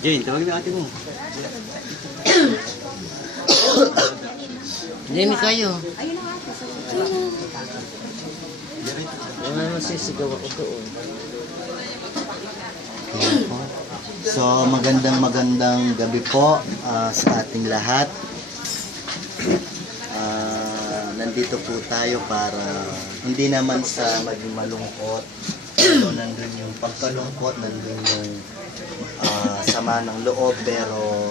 Jane, tawagin mo ate mo. Dini kayo. Wala naman sisigaw ako doon. So magandang gabi po sa ating lahat. Nandito po tayo para hindi naman sa maging malungkot, pero nandun yung pagkalungkot, nandun yung sama ng loob, pero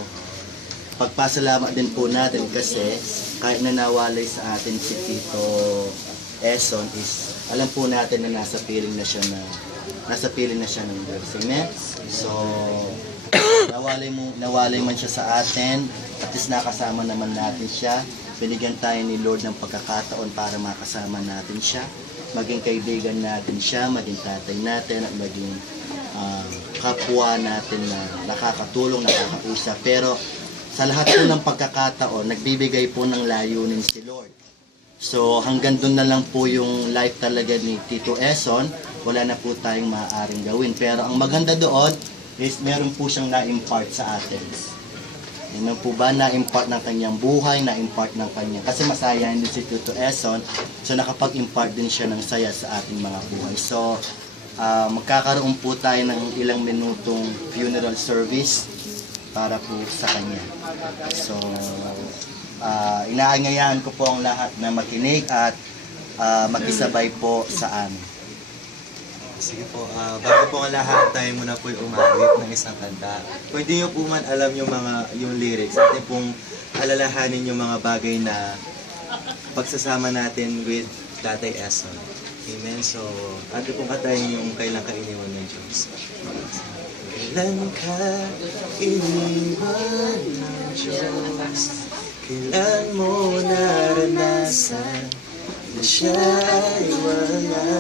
pagpasalamat din po natin kasi kahit na nawalay sa atin si Tito Eson is alam po natin na nasa piling na siya ng Diyos. Amen? So nawalay man siya sa atin, at least nakasama naman natin siya. Binigyan tayo ni Lord ng pagkakataon para makasama natin siya, maging kaibigan natin siya, maging tatay natin, at maging kapwa natin na nakakatulong, nakakausap. Pero sa lahat po ng pagkakataon, nagbibigay po ng layunin si Lord. So hanggang doon na lang po yung life talaga ni Tito Eson, wala na po tayong maaaring gawin. Pero ang maganda doon is meron po siyang na-impart sa atin. Yan po ba, na-impart ng kanyang buhay, na-impart ng kanyang, kasi masayahin din si Tito Eson, so nakapag-impart din siya ng saya sa ating mga buhay. So magkakaroon po tayo ng ilang minutong funeral service para po sa kanya. So inaanyayahan ko po ang lahat na makinig at makisabay po sa amin. Sige po, bago po ang lahat, tayo muna po yung umawit ng isang kanta. Kung hindi nyo po man alam yung lyrics, atin pong alalahanin yung mga bagay na pagsasama natin with Tatay Eson. Amen? So, atin pong katayin yung kailan ka iniwan ng Diyos. Kailan ka iniwan ng Diyos? Kailan mo naranasan na siya ay wala?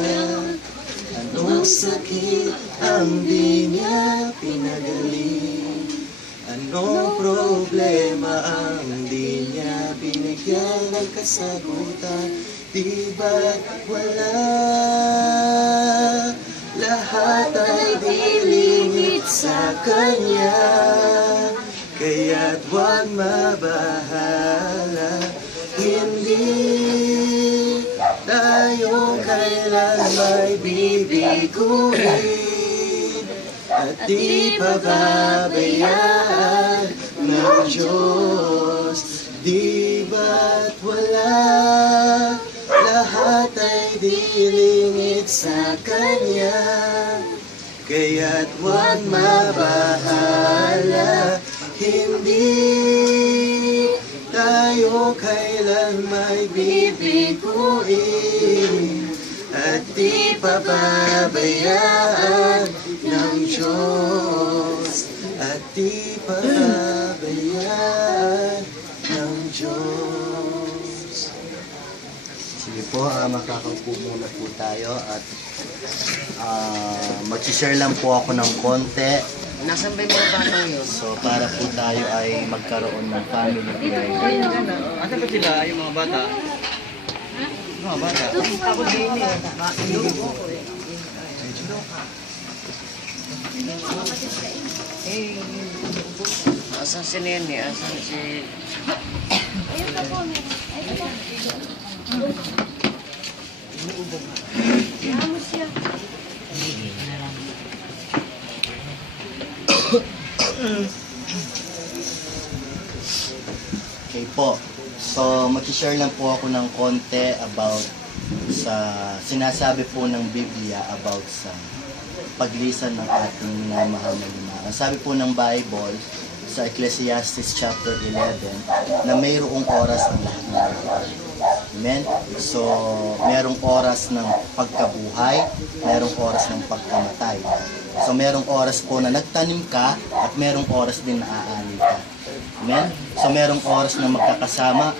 Anong sakit ang di niya pinagaling? Anong problema ang di niya binigyan ng kasagutan? Di ba't wala? Lahat ay dilingit sa Kanya, kaya't huwag mabahala. Hindi tayo kailan may bibiguin at di pababayaan ng Diyos. Di ba't wala? Lahat ay dilingit sa Kanya, kaya't huwag mabahala. Hindi tayo kailan may bibiguin at di pababayaan ng Diyos, at di pababayaan ng Diyos. Sige po, makakaupo muna po tayo at mag-share lang po ako ng konti. Nasaan ba yung mga batang yun? So para po tayo ay magkaroon ng family prayer. Asa ba sila yung mga bata? Mga bata? Ako din eh. Asan si Nene? Asan si... Ayun ka po, ayun ka po. Namos siya. Okay po. So mag-share lang po ako ng konti about sa sinasabi po ng Biblia about sa paglisan ng ating minamahal na limaran. Sabi po ng Bible sa Ecclesiastes chapter 11 na mayroong oras ang lahat ng bagay. Amen? So, merong oras ng pagkabuhay, merong oras ng pagkamatay. So, merong oras po na nagtanim ka at merong oras din na aani ka. Amen? So, merong oras na makakasama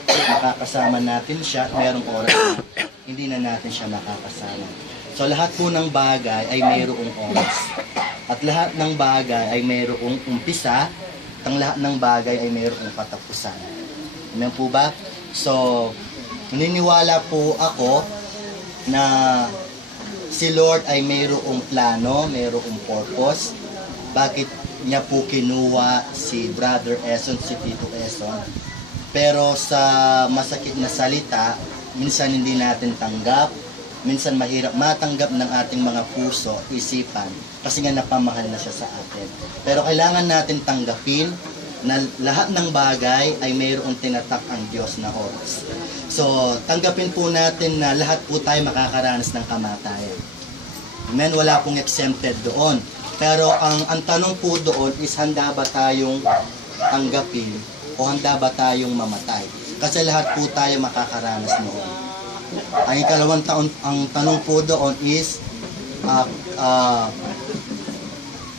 natin siya at merong oras na hindi na natin siya makakasama. So, lahat po ng bagay ay mayroong oras. At lahat ng bagay ay mayroong umpisa at ang lahat ng bagay ay mayroong katapusan. Amen po ba? So, naniniwala po ako na Si Lord ay mayroong plano, mayroong purpose. Bakit niya po kinuha si Brother Eson, si Tito Eson. Pero sa masakit na salita, minsan hindi natin tanggap, minsan mahirap matanggap ng ating mga puso, isipan, kasi nga napamahal na siya sa atin. Pero kailangan natin tanggapin na lahat ng bagay ay mayroong tinatak ang Diyos na oras. So, tanggapin po natin na lahat po tayo makakaranas ng kamatayan. Amen? Wala pong exempted doon. Pero ang tanong po doon is handa ba tayong tanggapin o handa ba tayong mamatay? Kasi lahat po tayo makakaranas noon. Ang ikalawang ang tanong po doon is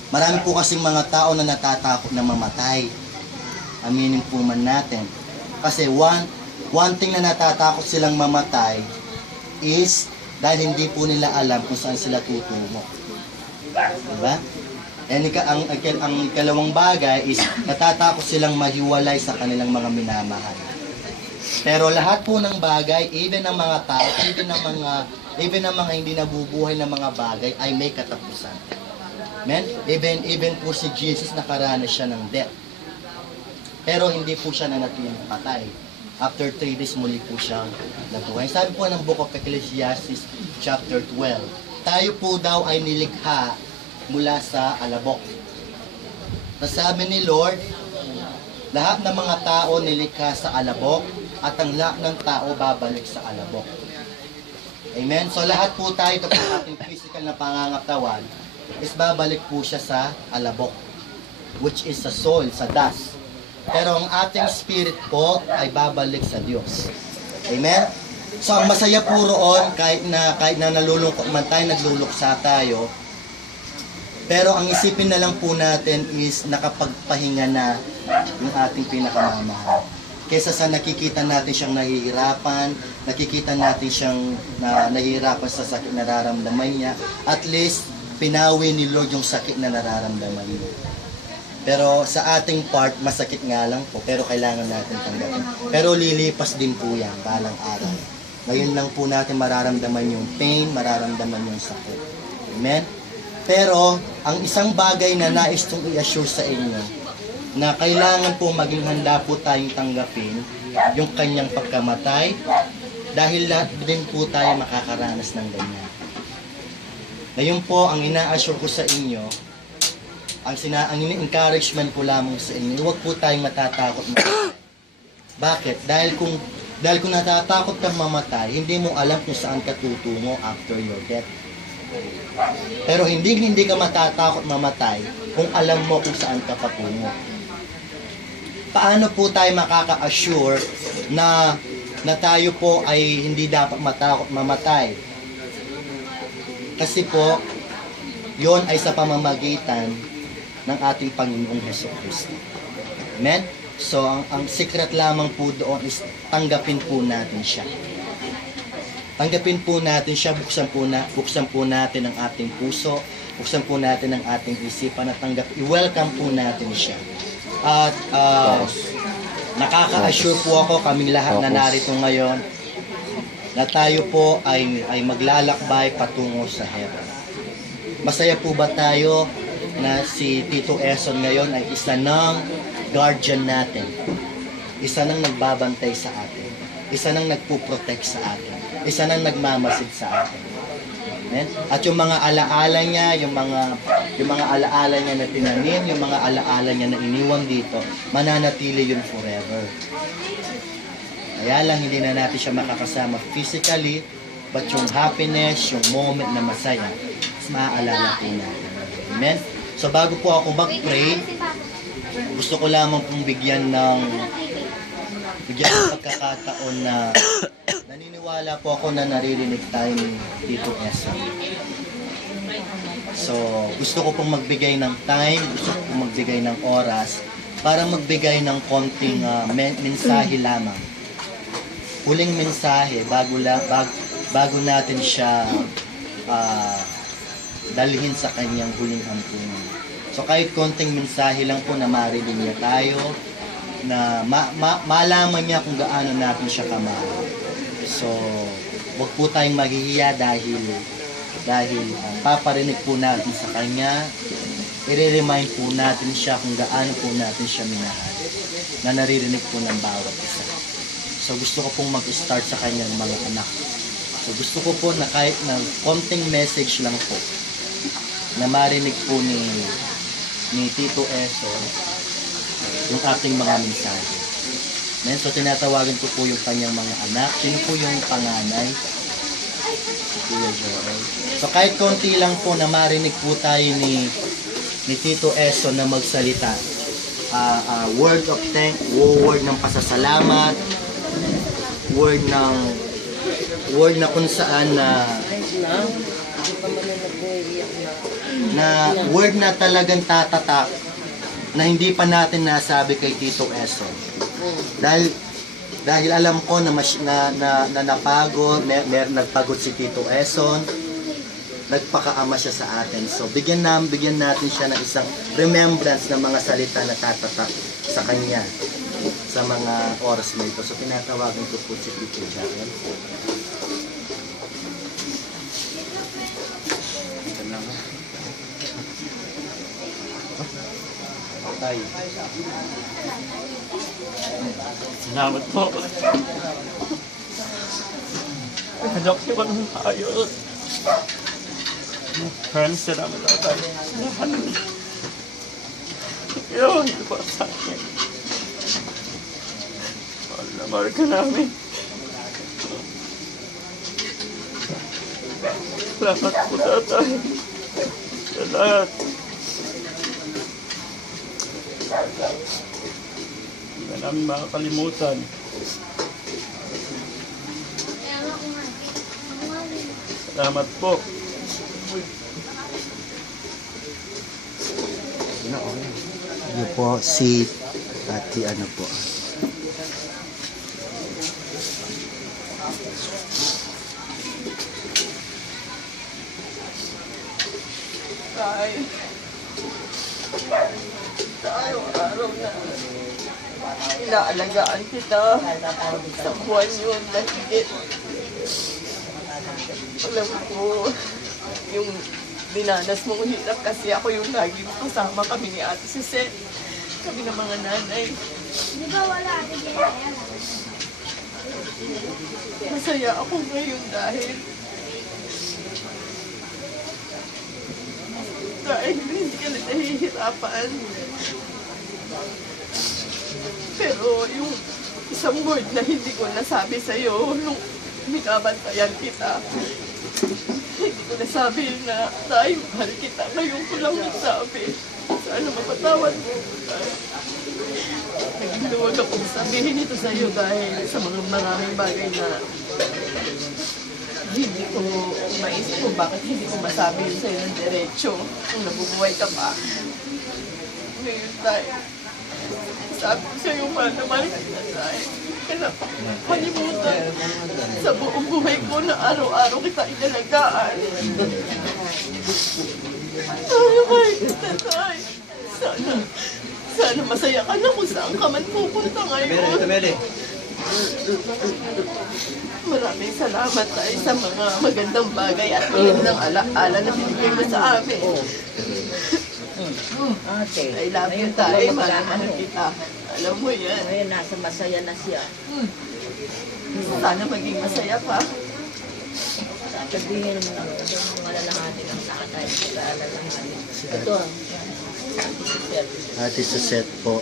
marami po kasing mga tao na natatakot na mamatay. Aminin po man natin. Kasi one thing na natatakot silang mamatay is dahil hindi po nila alam kung saan sila tutungo. Diba? Ang ikalawang bagay is natatakot silang mahiwalay sa kanilang mga minamahal. Pero lahat po ng bagay, even ng mga tao, even ng mga hindi nabubuhay ng mga bagay ay may katapusan. Amen? Even po si Jesus nakaranas siya ng death. Pero hindi po siya nanatiling patay. After 3 days muli po siyang nabuhay. Sabi po ng Book of Ecclesiastes chapter 12, tayo po daw ay nilikha mula sa alabok. Nasabi ni Lord, lahat ng mga tao nilikha sa alabok at ang lahat ng tao babalik sa alabok. Amen? So lahat po tayo, ito po ating physical na pangangatawan, is babalik po siya sa alabok, which is sa soil, sa dust. Pero ang ating spirit po ay babalik sa Diyos. Amen? So ang masaya po roon, kahit na nalulungkot man tayo, nagluluksa tayo, pero ang isipin na lang po natin is nakapagpahinga na yung ating pinakamamahal. Kesa sa nakikita natin siyang nahihirapan, nakikita natin siyang nahihirapan sa sakit na nararamdaman niya, at least pinawi ni Lord yung sakit na nararamdaman niya. Pero sa ating part, masakit nga lang po, pero kailangan natin tanggapin. Pero lilipas din po yan, balang araw. Ngayon lang po natin mararamdaman yung pain, mararamdaman yung sakit. Amen? Pero, ang isang bagay na nais kong i-assure sa inyo, na kailangan po maging handa po tayong tanggapin yung kanyang pagkamatay, dahil lahat din po tayo makakaranas ng ganyan. Ngayon po, ang ina-assure ko sa inyo, ang encouragement ko lamang sa inyo, huwag po tayong matatakot mamatay. Bakit? Dahil kung natatakot kang mamatay, hindi mo alam kung saan ka tutungo after your death. Pero hindi ka matatakot mamatay kung alam mo kung saan ka patungo. Paano po tayo makaka-assure na tayo po ay hindi dapat matakot mamatay? Kasi po, yon ay sa pamamagitan ng ating Panginoong Jesucristo. Amen? So, ang secret lamang po doon is tanggapin po natin siya. Tanggapin po natin siya, buksan po natin ang ating puso, buksan po natin ang ating isipan at i-welcome po natin siya. At nakaka-assure po ako, kaming lahat na narito ngayon, na tayo po ay maglalakbay patungo sa heaven. Masaya po ba tayo na si Tito Eson ngayon ay isa ng guardian natin, isa ng nagbabantay sa atin, isa ng nagpo-protect sa atin, isa ng nagmamasid sa atin. Amen? At yung mga alaala niya, yung mga alaala niya na tinanim, yung mga alaala niya na iniwan dito, mananatili yun forever. Kaya lang hindi na natin siya makakasama physically, but yung happiness, yung moment na masaya, mas maaalala po natin. Amen? So bago po ako mag-pray, gusto ko lamang pong bigyan ng pagkakataon na naniniwala po ako na naririnig tayo ni Tito Eson. So, gusto ko pong magbigay ng time, gusto ko pong magbigay ng oras para magbigay ng konting mensahe lamang. Huling mensahe bago natin siya dalhin sa kanyang huling hampunan. So kahit konting mensahe lang po na marinig niya tayo, na malaman niya kung gaano natin siya kamahal. So, wag po tayong maghihiya dahil dahil paparinig po natin sa kanya, i-remind po natin siya kung gaano po natin siya minahal na naririnig po ng bawat isa. So gusto ko pong mag-start sa kanyang mga anak. So gusto ko po na kahit ng konting message lang po na marinig po ni Tito Eso yung ating mga mensahe. Then, so tinatawagan ko po yung kanyang mga anak. Sino po yung panganay? Kuya Joel. So kahit konti lang po na marinig po tayo ni Tito Eso na magsalita. Word of thank, word ng pasasalamat, word na kung saan na word na talagang tatatak na hindi pa natin nasabi kay Tito Eso. Dahil alam ko na napagod, nagpagod si Tito Eson, nagpakaama siya sa atin. So bigyan natin siya ng isang remembrance ng mga salita na tatatak sa kanya sa mga oras na ito. So tinatawagan ko po si Tito Joel. Tayo. Salamat po. Anak ko ng ayos. Maraming salamat tatay. Yun, ito po sa akin. Mahal na mahal ka namin. Salamat po tatay. Sa lahat. Hindi na namin makakalimutan. Salamat po. Yun po si Ate ano po. Tay, sa araw-araw na inaalagaan kita sa buwan yun na higit. Alam ko, yung dinanas mong hirap kasi ako yung lagi kasama kami ni Ate Suzette, kami ng mga nanay. Di ba wala ate Jenny? Masaya ako ngayon dahil hindi ka na nahihirapan. Pero yung isang word na hindi ko nasabi sa'yo nung binabantayan kita, hindi ko nasabi na tayo, mahal kita. Ngayon ko lang nasabi. Sana mapatawad mo. Nagluwag akong sabihin ito sa'yo dahil sa mga maraming bagay na hindi ko maisip kung bakit hindi ko masabi yun sa'yo ng diretso kung nabubuhay ka pa. Ngayon tayo, sabi ko sa'yo, mahal na mahal kita tayo. Kaya palimutan sa buong buhay ko na araw-araw kita inalagaan. Sana mahal kita tayo. Sana masaya ka na kung saan ka man pupunta ngayon. Maraming salamat tayo sa mga magandang bagay at magandang alaala na binigay mo sa amin. I love you tayo, mahal kita. Alam mo yan. Ngayon, nasa masaya na siya. Sana maging masaya pa. Sabihin mo na yung malalahati ng tatay. Malalahati. Ito ah. Ate Suzette po.